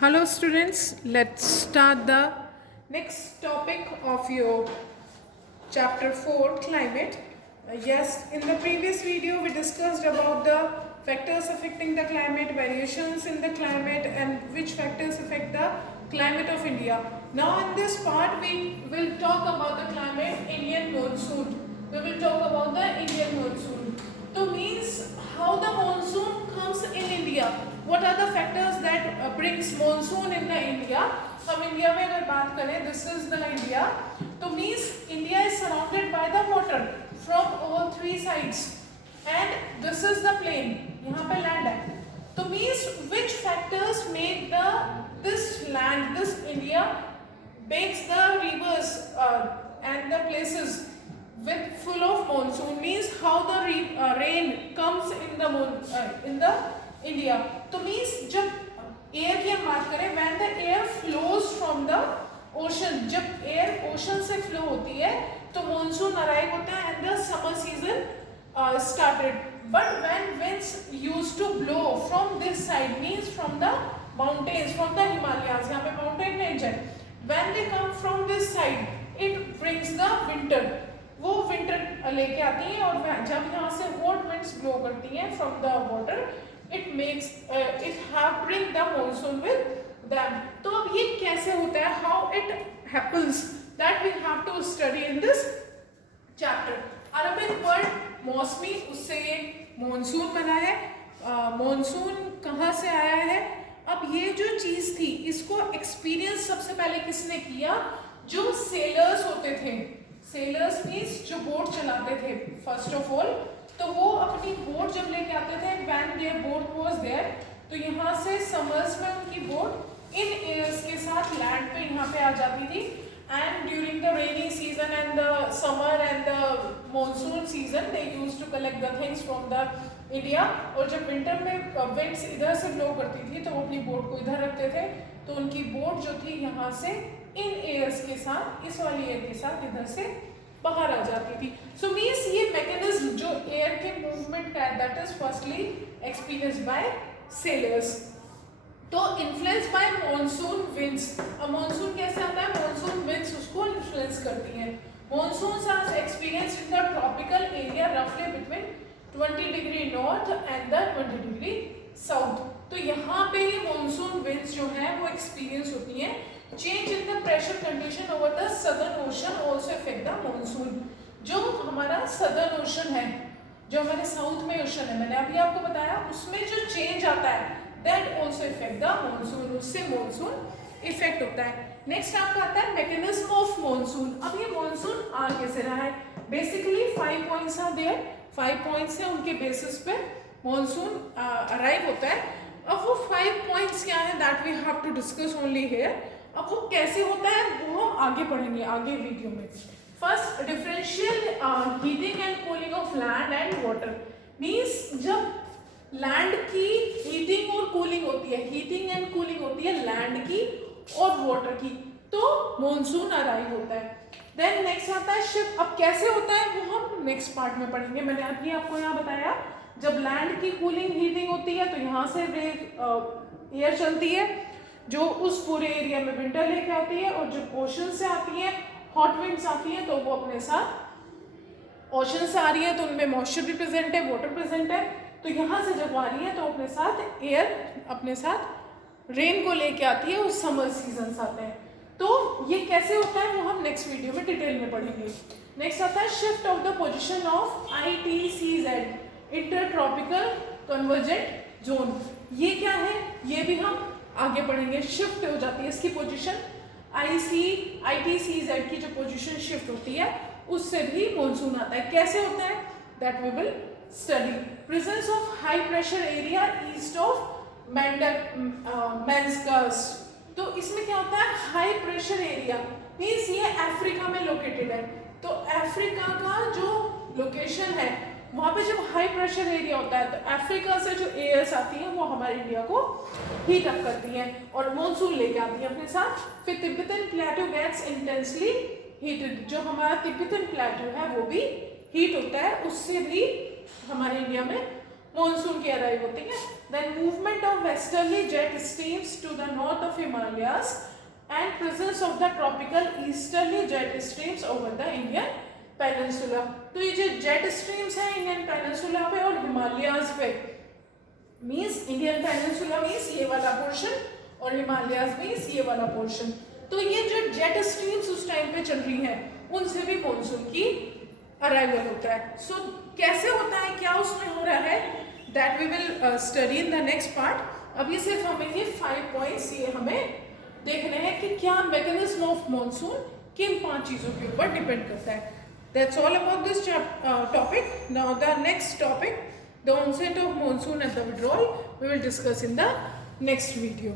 Hello students, let's start the next topic of your chapter 4 climate. Yes, in the previous video we discussed about the factors affecting the climate, variations in the climate and which factors affect the climate of India. Now in this part we will talk about the climate Indian monsoon. We will talk about the Indian monsoon. So means how the monsoon comes in India. What are the factors that brings monsoon in the India? हम India में अगर बात करें, this is the India. तो means India is surrounded by the water from all three sides, and this is the plain. यहाँ पे land है. तो means which factors make this land, this India, makes the rivers and the places with full of monsoon, means how the rain comes in the India. तो means जब air की हम बात करें, when the air flows from the ocean, जब air ocean से flow होती है तो monsoon अराइव होता है and the summer season started. But when winds used to blow from this side, means from the mountains, from the Himalayas, यहाँ पे mountain range है, when they come from this side, it brings the winter. वो winter लेके आती हैं और जब यहाँ से हॉट विंड्स ब्लो करती हैं from the water, it makes it have bring the monsoon with them. तो अब ये कैसे होता है, how it happens, that we have to study in this chapter. Arabic word मौसमी, उससे ये मॉनसून बना है. मॉनसून कहाँ से आया है? अब ये जो चीज़ थी इसको एक्सपीरियंस सबसे पहले किसने किया? जो सेलर्स होते थे. सेलर्स मीन्स जो बोट चलाते थे फर्स्ट ऑफ ऑल. तो वो अपनी बोट जब लेके आते थे, when their boat was there, तो यहाँ से समर्स में उनकी बोट इन एयर्स के साथ लैंड पे यहाँ पे आ जाती थी. And during the rainy season and the summer and the monsoon season they used to collect the things from the India. और जब विंटर में विंड्स इधर से ब्लो करती थी तो वो अपनी बोट को इधर रखते थे, तो उनकी बोट जो थी यहाँ से इन एयर्स के साथ, इस वाली एयर के साथ इधर से बाहर आ जाती थी. सो मीन्स ये मैकेनिज्म जो एयर के मूवमेंट का है, that is firstly experience by sailors. तो इन्फ्लुएंस बाय मॉनसून विंड्स. अब मॉनसून कैसे आता है? मॉनसून विंड्स उसको इन्फ्लुएंस करती हैं. Monsoons are experienced in the tropical area रफली between 20 degree north and the 20 degree south. तो यहाँ पे ये मॉनसून विंड्स जो है वो एक्सपीरियंस होती हैं. Change in the pressure condition over the southern ocean also effect the monsoon. जो हमारा सदर्न ओशन है, जो हमारे साउथ में ओशन है, मैंने अभी आपको बताया, उसमें जो चेंज आता है that also effect the monsoon. उससे मॉनसून इफेक्ट होता है. नेक्स्ट आपका आता है मैकेनिज्म ऑफ मॉनसून. अब ये मॉनसून आ कैसे रहा है? Basically 5 points are there. 5 points है, उनके बेसिस पे मॉनसून अराइव होता है. अब वो 5 पॉइंट्स क्या है, that we have to discuss only here. अब वो कैसे होता है वो हम आगे पढ़ेंगे आगे वीडियो में. First, differential heating and cooling of land and water. Means जब लैंड की हीटिंग और कूलिंग होती है, हीटिंग एंड कूलिंग होती है लैंड की और वाटर की, तो मॉनसून अराइव होता है. देन नेक्स्ट आता है शिफ्ट. अब कैसे होता है वो हम नेक्स्ट पार्ट में पढ़ेंगे. मैंने अभी आपको यहाँ बताया, जब लैंड की कूलिंग हीटिंग होती है तो यहाँ से एयर चलती है जो उस पूरे एरिया में विंटर लेके आती है, और जब ओशन से आती है, हॉट विंड्स आती है, तो वो अपने साथ ओशन से आ रही है तो उनमें मॉइस्चर भी प्रेजेंट है, वाटर प्रेजेंट है. तो यहाँ से जब आ रही है तो अपने साथ एयर अपने साथ रेन को लेके आती है, और समर सीजन आते हैं. तो ये कैसे होता है वो हम नेक्स्ट वीडियो में डिटेल में पढ़ेंगे. नेक्स्ट आता है shift of the position of ITCZ, inter tropical convergent zone. ये क्या है ये भी हम आगे पढ़ेंगे. शिफ्ट हो जाती है इसकी पोजीशन, ITCZ की जो पोजीशन शिफ्ट होती है उससे भी मॉनसून आता है. कैसे होता है that we will study. Presence of high pressure area east of Madagascar. तो इसमें क्या होता है, हाई प्रेशर एरिया मीन्स ये अफ्रीका में लोकेटेड है. तो अफ्रीका का जो लोकेशन है वहाँ पे जब हाई प्रेशर एरिया होता है तो अफ्रीका से जो एयर्स आती हैं वो हमारे इंडिया को हीट अप करती हैं और मॉनसून लेके आती हैं अपने साथ. फिर तिब्बतन प्लेटो गेट्स इंटेंसली हीटेड. जो हमारा तिब्बतन प्लेटो है वो भी हीट होता है, उससे भी हमारे इंडिया में मॉनसून की अराइव होती है. Then movement of westerly jet streams to the north of Himalayas and presence of the tropical easterly jet streams over the Indian peninsula. तो ये जो जेट स्ट्रीम्स है इंडियन पेनिनसुला पे और हिमालयाज पे, मीन्स इंडियन पेनिनसुला मीन्स ये वाला पोर्शन और हिमालयाज मीन्स ये वाला पोर्शन. तो ये जो जेट स्ट्रीम्स उस टाइम पे चल रही हैं उनसे भी मॉनसून की अराइवल होता है. सो कैसे होता है, क्या उसमें हो रहा है, that we will study in the next part. अभी सिर्फ हमें ये 5 पॉइंट्स ये हमें देखने हैं कि क्या मैकेनिज्म ऑफ मॉनसून किन 5 चीज़ों के ऊपर डिपेंड करता है. That's all about this topic. Now the next topic, the onset of monsoon and the withdrawal, we will discuss in the next video.